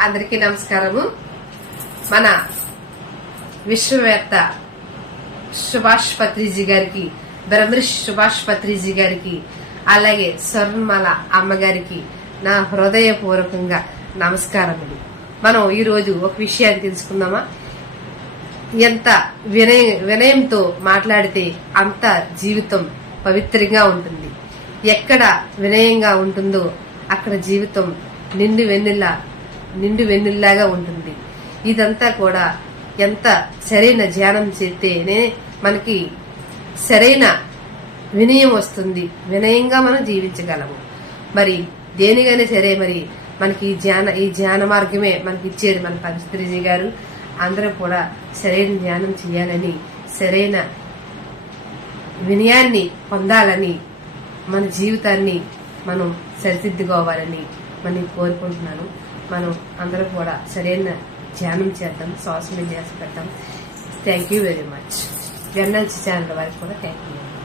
అందరికీ నమస్కారము. మన విశ్వవేత్త సుభాష్ పత్రిజీ గారికి బ్రహ్మర్షి సుభాష్ పత్రిజీ గారికి అలాగే స్వర్ణమాల అమ్మగారికి నా హృదయపూర్వకంగా నమస్కారములు. మనం ఈరోజు ఒక విషయాన్ని తెలుసుకుందామా? ఎంత వినయ వినయంతో మాట్లాడితే అంత జీవితం పవిత్రంగా ఉంటుంది. ఎక్కడ వినయంగా ఉంటుందో అక్కడ జీవితం నిండు వెన్నెల్లా నిండు వెన్నుల్లాగా ఉంటుంది. ఇదంతా కూడా ఎంత సరైన ధ్యానం చేస్తేనే మనకి సరైన వినయం వస్తుంది. వినయంగా మనం జీవించగలము. మరి దేనికైనా సరే మరి మనకి ఈ ధ్యాన ఈ ధ్యాన మార్గమే మనకి ఇచ్చేది మన పంచత్రిజీ గారు. అందరూ కూడా సరైన ధ్యానం చేయాలని సరైన వినయాన్ని పొందాలని మన జీవితాన్ని మనం సరిదిద్దుకోవాలని మనం కోరుకుంటున్నాను. మనం అందరూ కూడా సరైన ధ్యానం చేద్దాం శ్వాస మీద చేసి పెడతాం. Thank you very much journals channel వారికి కూడా థ్యాంక్ యూ